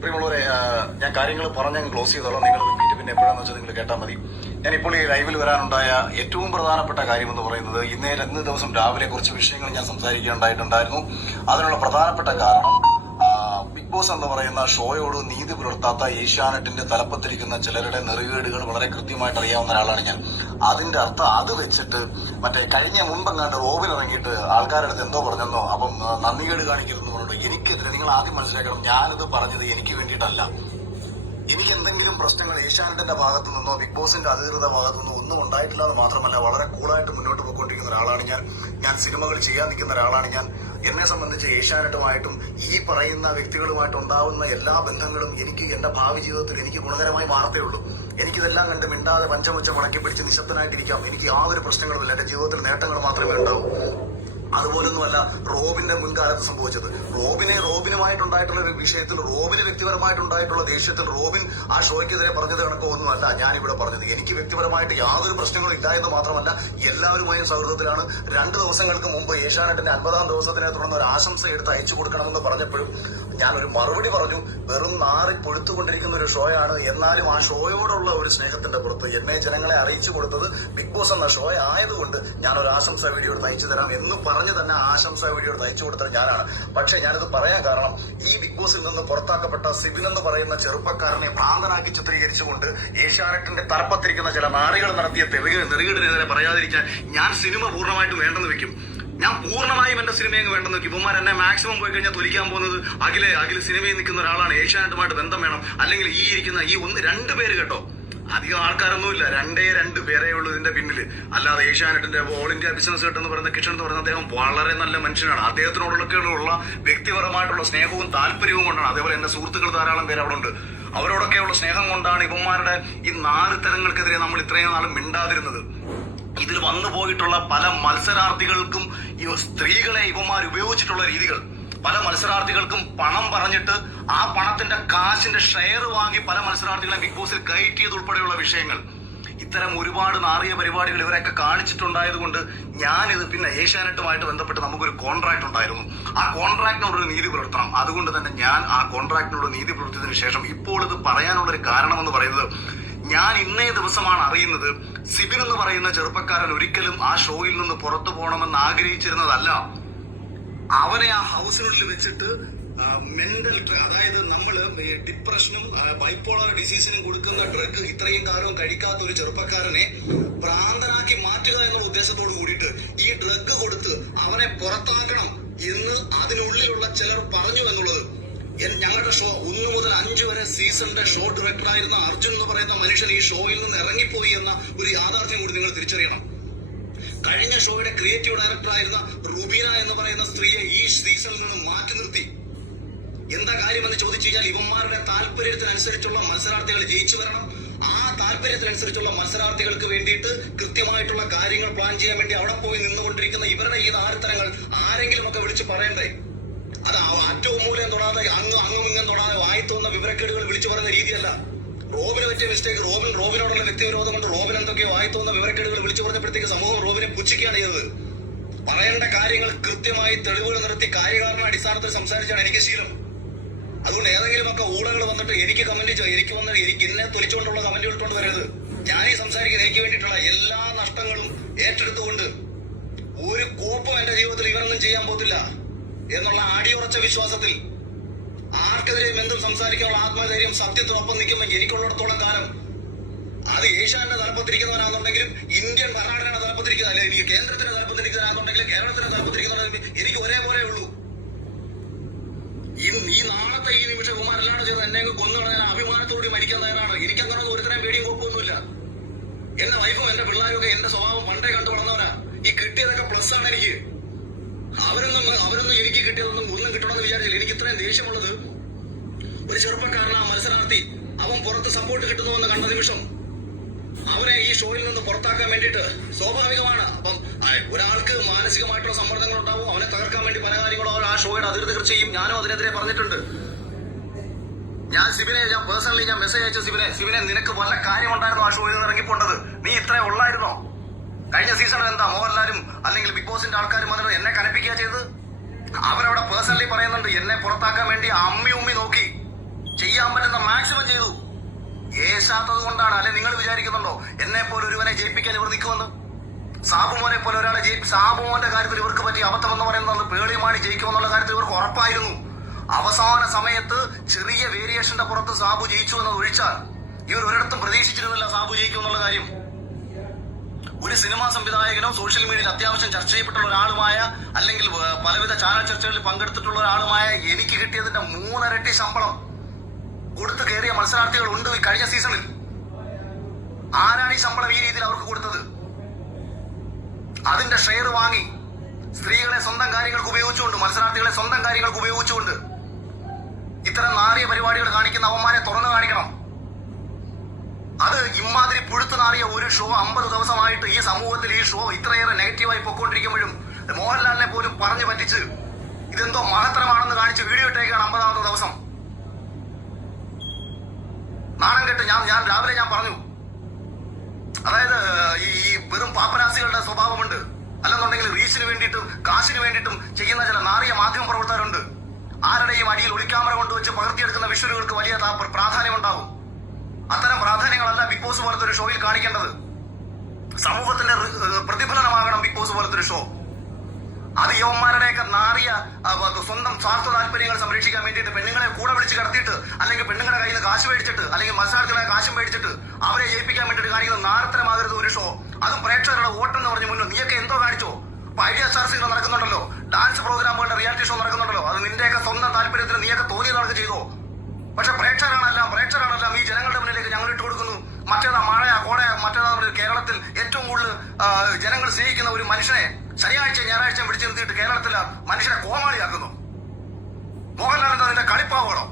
പ്രിയമുള്ളവരെ, ഞാൻ കാര്യങ്ങൾ പറഞ്ഞ് ക്ലോസ് ചെയ്തോളാം. നിങ്ങൾ റിപ്പീറ്റ് പിന്നെ എപ്പോഴാന്ന് വെച്ചാൽ നിങ്ങൾ കേട്ടാൽ മതി. ഞാനിപ്പോൾ ഈ ലൈവിൽ വരാനുണ്ടായ ഏറ്റവും പ്രധാനപ്പെട്ട കാര്യം എന്ന് പറയുന്നത്, ഇന്ന് ദിവസം രാവിലെ കുറച്ച് വിഷയങ്ങൾ ഞാൻ സംസാരിക്കുകയുണ്ടായിട്ടുണ്ടായിരുന്നു. അതിനുള്ള പ്രധാനപ്പെട്ട കാരണം ബിഗ് ബോസ് എന്ന് പറയുന്ന ഷോയോട് നീതി പുലർത്താത്ത ഏഷ്യാനെറ്റിന്റെ തലപ്പത്തിരിക്കുന്ന ചിലരുടെ നെറുകേടുകൾ വളരെ കൃത്യമായിട്ട് അറിയാവുന്ന ഒരാളാണ് ഞാൻ. അതിന്റെ അർത്ഥം അത് വെച്ചിട്ട് കഴിഞ്ഞ മുമ്പെങ്ങാണ്ട് റോബിൽ ഇറങ്ങിയിട്ട് ആൾക്കാരുടെ അടുത്ത് എന്തോ പറഞ്ഞെന്നോ, അപ്പം നന്ദികേട് കാണിക്കരുതെന്ന് പറഞ്ഞിട്ട് എനിക്കെതിരെ നിങ്ങൾ ആദ്യം മനസ്സിലാക്കണം, ഞാനിത് പറഞ്ഞത് എനിക്ക് വേണ്ടിയിട്ടല്ല. എനിക്ക് എന്തെങ്കിലും പ്രശ്നങ്ങൾ ഏഷ്യാനെറ്റിന്റെ ഭാഗത്തു നിന്നോ ബിഗ് ബോസിന്റെ അധികൃത ഭാഗത്തു നിന്നോ ഒന്നും ഉണ്ടായിട്ടില്ല എന്ന് മാത്രമല്ല, വളരെ കൂളായിട്ട് മുന്നോട്ട് പോയിക്കൊണ്ടിരിക്കുന്ന ഒരാളാണ് ഞാൻ സിനിമകൾ ചെയ്യാൻ നിൽക്കുന്ന ഒരാളാണ് ഞാൻ. എന്നെ സംബന്ധിച്ച് ഏഷ്യാനെറ്റുമായിട്ടും ഈ പറയുന്ന വ്യക്തികളുമായിട്ട് ഉണ്ടാവുന്ന എല്ലാ ബന്ധങ്ങളും എനിക്ക് എന്റെ ഭാവി ജീവിതത്തിൽ എനിക്ക് ഗുണകരമായി മാറത്തേ ഉള്ളൂ. എനിക്കിതെല്ലാം കണ്ട് മിണ്ടാതെ പഞ്ചമുച്ച മുടക്കി പിടിച്ച് നിശബ്ദനായിട്ടിരിക്കാം. എനിക്ക് യാതൊരു പ്രശ്നങ്ങളുമില്ല. എന്റെ ജീവിതത്തിൽ നേട്ടങ്ങൾ മാത്രമേ ഉണ്ടാവൂ. അതുപോലൊന്നുമല്ല റോബിന്റെ മുൻകാലത്ത് സംഭവിച്ചത്. റോബിനുമായിട്ടുണ്ടായിട്ടുള്ള ഒരു വിഷയത്തിൽ, റോബിന് വ്യക്തിപരമായിട്ടുണ്ടായിട്ടുള്ള ദേഷ്യത്തിൽ റോബിൻ ആ ഷോയ്ക്കെതിരെ പറഞ്ഞത് കണക്കോ ഒന്നുമല്ല ഞാനിവിടെ പറഞ്ഞത്. എനിക്ക് വ്യക്തിപരമായിട്ട് യാതൊരു പ്രശ്നങ്ങളും ഇല്ലായെന്ന് മാത്രമല്ല, എല്ലാവരുമായും സൗഹൃദത്തിലാണ്. 2 ദിവസങ്ങൾക്ക് മുമ്പ് ഏഷ്യാനെറ്റിന്റെ 50-ാം ദിവസത്തിനെ തുടർന്ന് ഒരു ആശംസ എടുത്ത് അയച്ചു കൊടുക്കണമെന്ന് പറഞ്ഞപ്പോഴും ഞാനൊരു മറുപടി പറഞ്ഞു. വെറും നാറി പൊഴുത്തുകൊണ്ടിരിക്കുന്ന ഒരു ഷോയാണ്. എന്നാലും ആ ഷോയോടുള്ള ഒരു സ്നേഹത്തിന്റെ പുറത്ത് എന്നെ ജനങ്ങളെ അറിയിച്ചു കൊടുത്തത് ബിഗ് ബോസ് എന്ന ഷോ ആയതുകൊണ്ട് ഞാനൊരു ആശംസ വീഡിയോ എടുത്ത് അയച്ചു തരാം എന്ന് പറഞ്ഞ് തന്നെ ആശംസ വീഡിയോ എടുത്ത് അയച്ചു കൊടുത്തത് ഞാനാണ്. പക്ഷേ ഞാനിത് പറയാൻ കാരണം, ഈ ബിഗ് ബോസിൽ നിന്ന് പുറത്താക്കപ്പെട്ട സിബിൻ എന്ന് പറയുന്ന ചെറുപ്പക്കാരനെ ഭ്രാന്തനാക്കി ചിത്രീകരിച്ചുകൊണ്ട് ഏഷ്യാനെറ്റിന്റെ തലപ്പത്തിരിക്കുന്ന ചില നാറികൾ നടത്തിയ നെറുകേടിനെതിരെ പറയാതിരിക്കാൻ ഞാൻ സിനിമ പൂർണ്ണമായിട്ടും വേണ്ടെന്ന് വെക്കും. ഞാൻ പൂർണ്ണമായും എന്റെ സിനിമയെ വേണ്ടെന്ന് വെക്കും. ഇവന്മാർ എന്നെ മാക്സിമം പോയി കഴിഞ്ഞാൽ തൊലിക്കാൻ പോകുന്നത് അഖില് സിനിമയിൽ നിൽക്കുന്ന ഒരാളാണ്, ഏഷ്യാനെറ്റുമായിട്ട് ബന്ധം വേണം, അല്ലെങ്കിൽ ഈ ഇരിക്കുന്ന ഈ 2 പേര് കേട്ടോ, അധികം ആൾക്കാരൊന്നുമില്ല, 2 പേരേ ഉള്ളൂ ഇതിന്റെ പിന്നിൽ. അല്ലാതെ ഏഷ്യാനെറ്റിന്റെ ഓൾ ഇന്ത്യ ബിസിനസ് ഹെഡ് എന്ന് പറയുന്ന കിഷൻ എന്ന് പറയുന്ന അദ്ദേഹം വളരെ നല്ല മനുഷ്യനാണ്. അദ്ദേഹത്തിനോടൊക്കെയുള്ള വ്യക്തിപരമായിട്ടുള്ള സ്നേഹവും താല്പര്യവും കൊണ്ടാണ്. അതേപോലെ എന്റെ സുഹൃത്തുക്കൾ ധാരാളം പേര് അവിടെ ഉണ്ട്. അവരോടൊക്കെയുള്ള സ്നേഹം കൊണ്ടാണ് ഇവന്മാരുടെ ഈ 4 തരങ്ങൾക്കെതിരെ നമ്മൾ ഇത്രയും നാളും മിണ്ടാതിരുന്നത്. ഇതിൽ വന്നു പോയിട്ടുള്ള പല മത്സരാർത്ഥികൾക്കും ഈ സ്ത്രീകളെ ഇവന്മാർ ഉപയോഗിച്ചിട്ടുള്ള രീതികൾ, പല മത്സരാർത്ഥികൾക്കും പണം പറഞ്ഞിട്ട് ആ പണത്തിന്റെ കാശിന്റെ ഷെയർ വാങ്ങി പല മത്സരാർത്ഥികളെ ബിഗ് ബോസിൽ കയറ്റിയതുൾപ്പെടെയുള്ള വിഷയങ്ങൾ, ഇത്തരം ഒരുപാട് നാറിയ പരിപാടികൾ ഇവരൊക്കെ കാണിച്ചിട്ടുണ്ടായതുകൊണ്ട് ഞാനിത് പിന്നെ ഏഷ്യാനെറ്റുമായിട്ട് ബന്ധപ്പെട്ട് നമുക്കൊരു കോൺട്രാക്ട് ഉണ്ടായിരുന്നു. ആ കോൺട്രാക്ടിനോടൊരു നീതി പുലർത്തണം. അതുകൊണ്ട് തന്നെ ഞാൻ ആ കോൺട്രാക്ടിനോട് നീതി പുലർത്തിയതിനു ശേഷം ഇപ്പോൾ ഇത് പറയാനുള്ളൊരു കാരണമെന്ന് പറയുന്നത്, ഞാൻ ഇന്നേ ദിവസമാണ് അറിയുന്നത് സിബിൻ എന്ന് പറയുന്ന ചെറുപ്പക്കാരൻ ഒരിക്കലും ആ ഷോയിൽ നിന്ന് പുറത്തു പോകണമെന്ന് ആഗ്രഹിച്ചിരുന്നതല്ല. അവനെ ആ ഹൗസിനുള്ളിൽ വെച്ചിട്ട് മെന്റൽ, അതായത് നമ്മള് ഡിപ്രഷനും ബൈപ്പോളർ ഡിസീസിനും കൊടുക്കുന്ന ഡ്രഗ് ഇത്രയും കാലവും കഴിക്കാത്ത ഒരു ചെറുപ്പക്കാരനെ ഭ്രാന്തനാക്കി മാറ്റുക എന്നുള്ള ഉദ്ദേശത്തോട് കൂടിയിട്ട് ഈ ഡ്രഗ് കൊടുത്ത് അവനെ പുറത്താക്കണം എന്ന് അതിനുള്ളിലുള്ള ചിലർ പറഞ്ഞു എന്നുള്ളത്. ഞങ്ങളുടെ ഷോ 1 മുതൽ 5 വരെ സീസണിന്റെ ഷോ ഡയറക്ടറായിരുന്ന അർജുൻ എന്ന് പറയുന്ന മനുഷ്യൻ ഈ ഷോയിൽ നിന്ന് ഇറങ്ങിപ്പോയി എന്ന ഒരു യാഥാർത്ഥ്യം കൂടി നിങ്ങൾ തിരിച്ചറിയണം. കഴിഞ്ഞ ഷോയുടെ ക്രിയേറ്റീവ് ഡയറക്ടറായിരുന്ന റുബീന എന്ന് പറയുന്ന സ്ത്രീയെ ഈ സീസണിൽ നിന്ന് മാറ്റി നിർത്തി. എന്താ കാര്യമെന്ന് ചോദിച്ചു കഴിഞ്ഞാൽ, ഇവന്മാരുടെ താല്പര്യത്തിനനുസരിച്ചുള്ള മത്സരാർത്ഥികൾ ജയിച്ചു വരണം. ആ താല്പര്യത്തിനനുസരിച്ചുള്ള മത്സരാർത്ഥികൾക്ക് വേണ്ടിയിട്ട് കൃത്യമായിട്ടുള്ള കാര്യങ്ങൾ പ്ലാൻ ചെയ്യാൻ വേണ്ടി അവിടെ പോയി നിന്നുകൊണ്ടിരിക്കുന്ന ഇവരുടെ ഈ 4 തരങ്ങൾ ആരെങ്കിലും ഒക്കെ വിളിച്ച് പറയണ്ടേ? അത് അറ്റവും മൂലം തൊടാതെ അങ്ങും ഇങ്ങും തൊടാതെ വായിത്തോന്ന വിവരക്കേടുകൾ വിളിച്ചു പറയുന്ന രീതിയല്ല. റോബിന് പറ്റിയ മിസ്റ്റേക്ക്, റോബിനോടുള്ള വ്യക്തിവിരോധം കൊണ്ട് റോബിൻ എന്തൊക്കെയോ വായിത്തോന്ന വിവരക്കേടുകൾ വിളിച്ചു പറഞ്ഞപ്പോഴത്തേക്ക് സമൂഹം റോബിനെ പുച്ഛിക്കുകയാണ് ചെയ്തത്. പറയേണ്ട കാര്യങ്ങൾ കൃത്യമായി തെളിവുകൾ നിർത്തി കാര്യകാരണ അടിസ്ഥാനത്തിൽ സംസാരിച്ചാണ് എനിക്ക് ശീലം. അതുകൊണ്ട് ഏതെങ്കിലുമൊക്കെ ഊളകൾ വന്നിട്ട് എനിക്ക് എന്നെ തൊലിച്ചുകൊണ്ടുള്ള കമന്റുകൾ ഇട്ടുകൊണ്ട് വരരുത്. ഞാൻ ഈ സംസാരിക്കുന്നത് എനിക്ക് വേണ്ടിയിട്ടുള്ള എല്ലാ നഷ്ടങ്ങളും ഏറ്റെടുത്തുകൊണ്ട് ഒരു കോപ്പും എന്റെ ജീവിതത്തിൽ ഇവരൊന്നും ചെയ്യാൻ പോത്തില്ല എന്നുള്ള അടിയുറച്ച വിശ്വാസത്തിൽ ആർക്കെതിരെയും എന്തും സംസാരിക്കാനുള്ള ആത്മധൈര്യം സത്യത്തിനൊപ്പം നിൽക്കുമ്പോൾ എനിക്കുള്ളിടത്തോളം കാലം അത് ഏഷ്യാന്റെ തലപ്പത്തിരിക്കുന്നവനാണെന്നുണ്ടെങ്കിലും ഇന്ത്യൻ ഭരണഘടന തലപ്പത്തിരിക്കുന്ന, അല്ലെ എനിക്ക് കേന്ദ്രത്തിന്റെ തലപ്പത്തിരിക്കുന്നവനാണെന്നുണ്ടെങ്കിലും കേരളത്തിന്റെ തലപ്പത്തിരിക്കുന്നവരാണെങ്കിലും എനിക്ക് ഒരേപോലെ ഉള്ളൂ. ഈ നാളത്തെ ഈ നിമിഷം കുമാരല്ലാണ് ചെയ്ത് എന്നെ കൊന്നുകളയാൻ അഭിമാനത്തോടെ മരിക്കാൻ തയ്യാറാണ്. എനിക്കങ്ങനെ ഒരുത്തരം പേടിയും കുഴപ്പമൊന്നുമില്ല. എന്റെ വൈഫും എന്റെ പിള്ളേരൊക്കെ എന്റെ സ്വഭാവം പണ്ടേ കണ്ടു വളർന്നവനാ. ഈ കിട്ടിയതൊക്കെ പ്ലസ് ആണ് എനിക്ക്. അവരൊന്നും എനിക്ക് കിട്ടിയതൊന്നും ഒന്നും കിട്ടണമെന്ന് വിചാരിച്ചില്ല. എനിക്ക് ഇത്രയും ദേഷ്യമുള്ളത്, ഒരു ചെറുപ്പക്കാരനാ മത്സരാർത്ഥി, അവൻ പുറത്ത് സപ്പോർട്ട് കിട്ടുന്നുവെന്ന് കണ്ട നിമിഷം അവനെ ഈ ഷോയിൽ നിന്ന് പുറത്താക്കാൻ വേണ്ടിയിട്ട് സ്വാഭാവികമാണ്. അപ്പം ഒരാൾക്ക് മാനസികമായിട്ടുള്ള സമ്മർദ്ദങ്ങൾ ഉണ്ടാവും. അവനെ തകർക്കാൻ വേണ്ടി പല കാര്യങ്ങളും ആ ഷോയുടെ അധികൃതർ ചെയ്യും. ഞാനും അതിനെതിരെ പറഞ്ഞിട്ടുണ്ട്. ഞാൻ പേഴ്സണലി മെസ്സേജ് അയച്ചു, സിബിനെ നിനക്ക് വല്ല കാര്യമുണ്ടായിരുന്നു ആ ഷോയിൽ നിന്ന് ഇറങ്ങിപ്പോണ്ടത്? നീ ഇത്രേ ഉള്ളായിരുന്നോ? കഴിഞ്ഞ സീസണിൽ എന്താ മോഹൻലാലും അല്ലെങ്കിൽ ബിഗ് ബോസിന്റെ ആൾക്കാരും വന്നിട്ട് എന്നെ കനപ്പിക്കുക ചെയ്ത്? അവരവിടെ പേഴ്സണലി പറയുന്നുണ്ട്, എന്നെ പുറത്താക്കാൻ വേണ്ടി അമ്മി നോക്കി ചെയ്യാൻ വീശാത്തത് കൊണ്ടാണ്. അല്ലെ നിങ്ങൾ വിചാരിക്കുന്നുണ്ടോ എന്നെ പോലെ ഒരുവനെ ജയിപ്പിക്കാൻ ഇവർ നിൽക്കുമെന്ന്? സാബുമോനെ പോലെ ഒരാളെ സാബുമോന്റെ കാര്യത്തിൽ ഇവർക്ക് പറ്റിയ അബദ്ധം എന്ന് പറയുന്നത് പേളിമാണി ജയിക്കുമെന്നുള്ള കാര്യത്തിൽ ഇവർക്ക് ഉറപ്പായിരുന്നു. അവസാന സമയത്ത് ചെറിയ വേരിയേഷന്റെ പുറത്ത് സാബു ജയിച്ചു എന്നത് ഒഴിച്ചാൽ ഇവർ ഒരിടത്തും പ്രതീക്ഷിച്ചിരുന്നില്ല സാബു ജയിക്കും എന്നുള്ള കാര്യം. ഒരു സിനിമാ സംവിധായകനോ സോഷ്യൽ മീഡിയയിൽ അത്യാവശ്യം ചർച്ച ചെയ്യപ്പെട്ടുള്ള ഒരാളുമായ അല്ലെങ്കിൽ പലവിധ ചാനൽ ചർച്ചകളിൽ പങ്കെടുത്തിട്ടുള്ള ഒരാളുമായ എനിക്ക് കിട്ടിയതിന്റെ 3 ഇരട്ടി ശമ്പളം കൊടുത്തു കയറിയ മത്സരാർത്ഥികൾ ഉണ്ട് കഴിഞ്ഞ സീസണിൽ. ആരാണ് ഈ ശമ്പളം ഈ രീതിയിൽ അവർക്ക് കൊടുത്തത്? അതിന്റെ ഷെയർ വാങ്ങി സ്ത്രീകളെ സ്വന്തം കാര്യങ്ങൾക്ക് ഉപയോഗിച്ചുകൊണ്ട്, മത്സരാർത്ഥികളെ സ്വന്തം കാര്യങ്ങൾക്ക് ഉപയോഗിച്ചുകൊണ്ട് ഇത്തരം നാറിയ പരിപാടികൾ കാണിക്കുന്ന അവന്മാരെ തുറന്നു കാണിക്കണം. അത് ഇമാതിരി പുഴുത്തു നാറിയ ഒരു ഷോ 50 ദിവസമായിട്ട് ഈ സമൂഹത്തിൽ ഈ ഷോ ഇത്രയേറെ നെഗറ്റീവായി പൊക്കോണ്ടിരിക്കുമ്പോഴും മോഹൻലാലിനെ പോലും പറഞ്ഞു പറ്റിച്ച് ഇതെന്തോ മഹത്തരമാണെന്ന് കാണിച്ച് വീഡിയോ ഇട്ടേക്കാണ് 50ാമത്തെ ദിവസം. നാണം കെട്ട് ഞാൻ രാവിലെ പറഞ്ഞു, അതായത് ഈ വെറും പാപ്പരാസികളുടെ സ്വഭാവമുണ്ട്, അല്ലെന്നുണ്ടെങ്കിൽ റീച്ചിന് വേണ്ടിയിട്ടും കാശിന് വേണ്ടിയിട്ടും ചെയ്യുന്ന ചില നാറിയ മാധ്യമ പ്രവർത്തകരുണ്ട്. ആരുടെയും അടിയിൽ ഒളിക്യാമറ കൊണ്ടുവച്ച് പകർത്തിയെടുക്കുന്ന വിഷ്വലുകൾക്ക് വലിയ പ്രാധാന്യം ഉണ്ടാവും. അത്തരം പ്രാധാന്യങ്ങളല്ല ബിഗ് ബോസ് പോലത്തെ ഒരു ഷോയിൽ കാണിക്കേണ്ടത്. സമൂഹത്തിന്റെ പ്രതിഫലനമാകണം ബിഗ് ബോസ് പോലത്തെ ഒരു ഷോ. അത് യവന്മാരുടെയൊക്കെ നാറിയ സ്വന്തം സ്വാർത്ഥ താല്പര്യങ്ങൾ സംരക്ഷിക്കാൻ വേണ്ടിയിട്ട് പെണ്ണുങ്ങളെ കൂടെ വിളിച്ച് കിടത്തിയിട്ട്, അല്ലെങ്കിൽ പെണ്ണുങ്ങളുടെ കയ്യിൽ നിന്ന് കാശ് മേടിച്ചിട്ട്, അല്ലെങ്കിൽ മത്സരാർത്ഥികളെ കാശും മേടിച്ചിട്ട് അവരെ ജയിപ്പിക്കാൻ വേണ്ടിയിട്ട് കാണിക്കുന്ന നാരത്തരമാകരുത് ഒരു ഷോ. അതും പ്രേക്ഷകരുടെ വോട്ടെന്ന് പറഞ്ഞു മുന്നോ നീയൊക്കെ എന്തോ കാണിച്ചോ? ഇപ്പൊ ഐഡിയ സ്റ്റാർസികൾ നടക്കുന്നുണ്ടല്ലോ, ഡാൻസ് പ്രോഗ്രാമുകളുടെ റിയാലിറ്റി ഷോ നടക്കുന്നുണ്ടല്ലോ, അത് നിന്റെയൊക്കെ സ്വന്തം താല്പര്യത്തിന് നീയൊക്കെ തോന്നിയതൊക്കെ ചെയ്തോ. പക്ഷെ പ്രേക്ഷകരാണെല്ലാം ഈ ജനങ്ങളുടെ മുന്നിലേക്ക് ഞങ്ങൾ ഇട്ട് കൊടുക്കുന്നു. മറ്റേതാ മഴയാ കോടയാ മറ്റേതാ കേരളത്തിൽ ഏറ്റവും കൂടുതൽ ജനങ്ങൾ സ്നേഹിക്കുന്ന ഒരു മനുഷ്യനെ ശനിയാഴ്ച ഞായറാഴ്ച പിടിച്ചു നിർത്തിയിട്ട് കേരളത്തിലെ മനുഷ്യനെ കോമാളിയാക്കുന്നു. മോഹൻലാൽ എന്താ അതിന്റെ കളിപ്പാവണോ?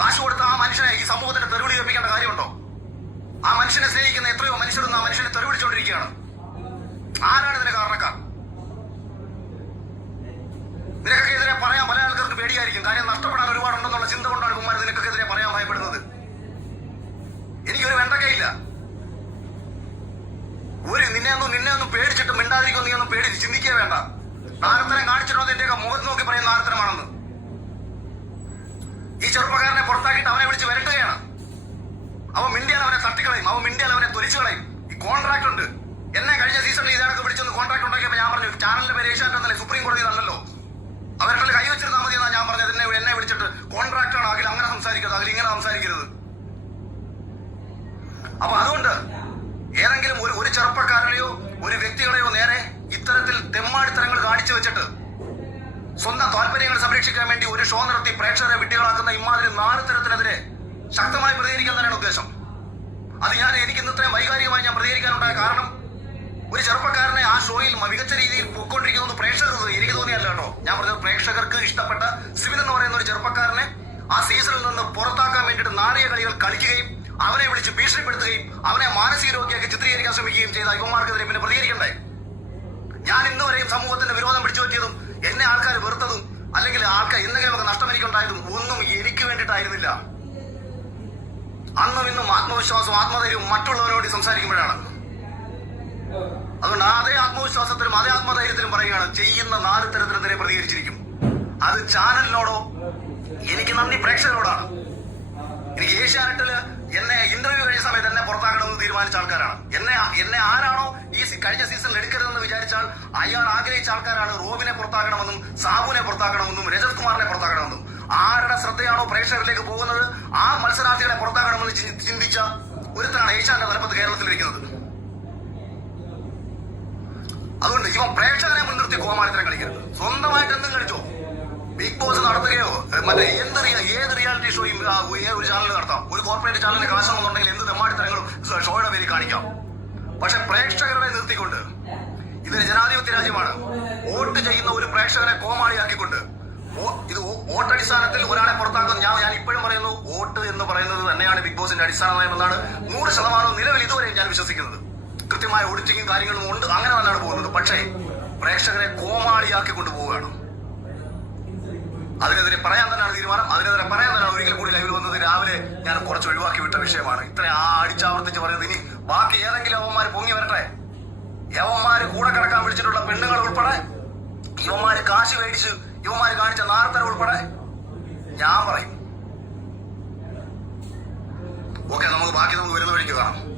കാശ് കൊടുത്ത ആ മനുഷ്യനെ ഈ സമൂഹത്തിന്റെ തെരുവിളി കേൾപ്പിക്കേണ്ട കാര്യമുണ്ടോ? ആ മനുഷ്യനെ സ്നേഹിക്കുന്ന എത്രയോ മനുഷ്യരൊന്നും ആ മനുഷ്യനെ തെരുവിളിച്ചുകൊണ്ടിരിക്കുകയാണ്. ആരാണ് ഇതിന് കാരണക്കാർ? നിനക്കെതിരെ പറയാൻ പല ആൾക്കാർക്ക് പേടിയായിരിക്കും. കാര്യം നഷ്ടപ്പെടാൻ ഒരുപാടുണ്ടെന്നുള്ള ചിന്ത കൊണ്ടാണ് കുമാർ നിനക്കെതിരെ പറയാൻ ഭയപ്പെടുന്നത്. എനിക്കൊരു വെണ്ടക്കയില്ല. നിന്നെ ഒന്നും പേടിച്ചിട്ട് മിണ്ടാതിരിക്കും, നീ ഒന്നും പേടിച്ച് ചിന്തിക്കുക വേണ്ട. നാരത്തരം കാണിച്ചിട്ടോ എന്റെയൊക്കെ മുഖത്ത് നോക്കി പറയുന്ന നാരത്തരമാണെന്ന്. ഈ ചെറുപ്പക്കാരനെ പുറത്താക്കിയിട്ട് അവനെ വിളിച്ച് വരട്ടുകയാണ്. അവൻ മിണ്ടിയാൽ അവനെ തട്ടിക്കളയും, അവൻ മിണ്ടിയാൽ അവനെ തൊലിച്ചു കളയും. ഈ കോൺട്രാക്ട് ഉണ്ട്. എന്നെ കഴിഞ്ഞ സീസണിൽ ഇതാണൊക്കെ വിളിച്ചൊന്ന് കോൺട്രാക്ട് ഉണ്ടാക്കിയപ്പോൾ ഞാൻ പറഞ്ഞു ചാനലിന്റെ പേര് ഏഷ്യാനെറ്റ് എന്നല്ലേ, സുപ്രീം കോടതി നല്ലല്ലോ, അവരുടെ കൈവച്ചിരുന്നാൽ മതി എന്നാ ഞാൻ പറഞ്ഞത്. എന്നെ വിളിച്ചിട്ട് കോൺട്രാക്ട് ആണ്, അതിൽ അങ്ങനെ സംസാരിക്കരുത്, അതിൽ ഇങ്ങനെ സംസാരിക്കരുത്. അപ്പൊ അതുകൊണ്ട് ഏതെങ്കിലും ഒരു ചെറുപ്പക്കാരനെയോ ഒരു വ്യക്തികളെയോ നേരെ ഇത്തരത്തിൽ തെമ്മാടിത്തരങ്ങൾ കാണിച്ചു വെച്ചിട്ട് സ്വന്തം താല്പര്യങ്ങൾ സംരക്ഷിക്കാൻ വേണ്ടി ഒരു ഷോ നടത്തി പ്രേക്ഷകരെ വിഡ്ഢികളാക്കുന്ന ഇമാതിരി നാലുതരത്തിനെതിരെ ശക്തമായി പ്രതികരിക്കാൻ തന്നെയാണ് ഉദ്ദേശം. അത് എനിക്ക് ഇന്ന് ഇത്രയും വൈകാരികമായി ഞാൻ പ്രതികരിക്കാനുണ്ടായ കാരണം ഒരു ചെറുപ്പക്കാരനെ ആ ഷോയിൽ മികച്ച രീതിയിൽ പൊയ്ക്കൊണ്ടിരിക്കുന്നത് പ്രേക്ഷകർക്ക് എനിക്ക് തോന്നിയല്ല കേട്ടോ. ഞാൻ പറഞ്ഞത് പ്രേക്ഷകർക്ക് ഇഷ്ടപ്പെട്ട സിവിൻ എന്ന് പറയുന്ന ഒരു ചെറുപ്പക്കാരനെ ആ സീസണിൽ നിന്ന് പുറത്താക്കാൻ വേണ്ടിയിട്ട് നാറിയ കളികൾ കളിക്കുകയും അവനെ വിളിച്ച് ഭീഷണിപ്പെടുത്തുകയും അവനെ മാനസിക രോഗിയാക്കി ചിത്രീകരിക്കാൻ ശ്രമിക്കുകയും ചെയ്ത യുവമാർക്കെതിരെ പിന്നെ പ്രതികരിക്കണ്ടേ? ഞാൻ ഇന്ന് വരെയും സമൂഹത്തിന്റെ വിരോധം പിടിച്ചു പറ്റിയതും എന്നെ ആൾക്കാർ വെറുത്തതും അല്ലെങ്കിൽ ആൾക്കാർ എന്തെങ്കിലുമൊക്കെ നഷ്ടം എനിക്കുണ്ടായതും ഒന്നും എനിക്ക് വേണ്ടിയിട്ടായിരുന്നില്ല. അന്നും ഇന്നും ആത്മവിശ്വാസവും ആത്മധൈര്യവും മറ്റുള്ളവരോട് സംസാരിക്കുമ്പോഴാണ്. അതുകൊണ്ട് അതേ ആത്മവിശ്വാസത്തിലും അതേ ആത്മധൈര്യത്തിലും പറയുകയാണ്, ചെയ്യുന്ന 4 തരത്തിനെതിരെ പ്രതികരിച്ചിരിക്കും. അത് ചാനലിനോടോ എനിക്ക് നന്ദി പ്രേക്ഷകരോടാണ്. എനിക്ക് ഏഷ്യാനെറ്റില് എന്നെ ഇന്റർവ്യൂ കഴിഞ്ഞ സമയത്ത് എന്നെ പുറത്താക്കണമെന്ന് തീരുമാനിച്ച ആൾക്കാരാണ്. എന്നെ ആരാണോ ഈ കഴിഞ്ഞ സീസണിൽ എടുക്കരുതെന്ന് വിചാരിച്ചാൽ അയാൾ ആഗ്രഹിച്ച ആൾക്കാരാണ് റോബിനെ പുറത്താക്കണമെന്നും സാബുവിനെ പുറത്താക്കണമെന്നും രജത് കുമാറിനെ പുറത്താക്കണമെന്നും. ആരുടെ ശ്രദ്ധയാണോ പ്രേക്ഷകരിലേക്ക് പോകുന്നത് ആ മത്സരാർത്ഥികളെ പുറത്താക്കണമെന്ന് ചിന്തിച്ച ഒരുത്തനാണ് ഏഷ്യാന്റെ തലപ്പത്ത് കേരളത്തിലിരിക്കുന്നത്. അതുകൊണ്ട് ഇവൻ പ്രേക്ഷകരെ മുൻനിർത്തി കോമാളിത്തരം കളിക്കരുത്. സ്വന്തമായിട്ട് എന്തും കളിച്ചോ. ബിഗ് ബോസ് നടത്തുകയോ മറ്റേ ഏത് റിയാലിറ്റി ഷോയും ഒരു ചാനൽ നടത്താം. ഒരു കോർപ്പറേറ്റ് ചാനലിന് കാശുണ്ടെന്നുണ്ടെങ്കിൽ എന്ത് തെമ്മാടിത്തരങ്ങളും ഷോയുടെ പേരിൽ കാണിക്കാം. പക്ഷെ പ്രേക്ഷകരെ നിർത്തിക്കൊണ്ട്, ഇതൊരു ജനാധിപത്യ രാജ്യമാണ്. വോട്ട് ചെയ്യുന്ന ഒരു പ്രേക്ഷകനെ കോമാളിയാക്കിക്കൊണ്ട് ഇത് വോട്ടടിസ്ഥാനത്തിൽ ഒരാളെ പുറത്താക്കും. ഞാൻ ഇപ്പോഴും പറയുന്നു, വോട്ട് എന്ന് പറയുന്നത് തന്നെയാണ് ബിഗ് ബോസിന്റെ അടിസ്ഥാന നയമെന്നാണ് 100% നിലവിൽ ഇതുവരെയും ഞാൻ വിശ്വസിക്കുന്നത്. കൃത്യമായ ഓഡിറ്റിങ്ങും കാര്യങ്ങളും ഉണ്ട്, അങ്ങനെ തന്നെയാണ് പോകുന്നത്. പക്ഷേ പ്രേക്ഷകരെ കോമാളിയാക്കി കൊണ്ടുപോവുകയാണ്. അതിനെതിരെ പറയാൻ തന്നെയാണ് തീരുമാനം. അതിനെതിരെ പറയാൻ തന്നെയാണ് ഒരിക്കൽ കൂടി ലൈവിൽ വന്നത്. രാവിലെ ഞാൻ കുറച്ച് ഒഴിവാക്കി വിട്ട വിഷയമാണ്. ഇത്ര അടിച്ചാവർത്തിച്ച് പറയുന്നത്. ഇനി ബാക്കി ഏതെങ്കിലും യവന്മാര് പൊങ്ങി വരട്ടെ. യവന്മാര് കൂടെ കിടക്കാൻ വിളിച്ചിട്ടുള്ള പെണ്ണുങ്ങൾ ഉൾപ്പെടെ, യവന്മാര് കാശ് മേടിച്ച് യവന്മാര് കാണിച്ച നാർത്തരം ഉൾപ്പെടെ ഞാൻ പറയും. ഓക്കെ, നമുക്ക് ബാക്കി കാണാം.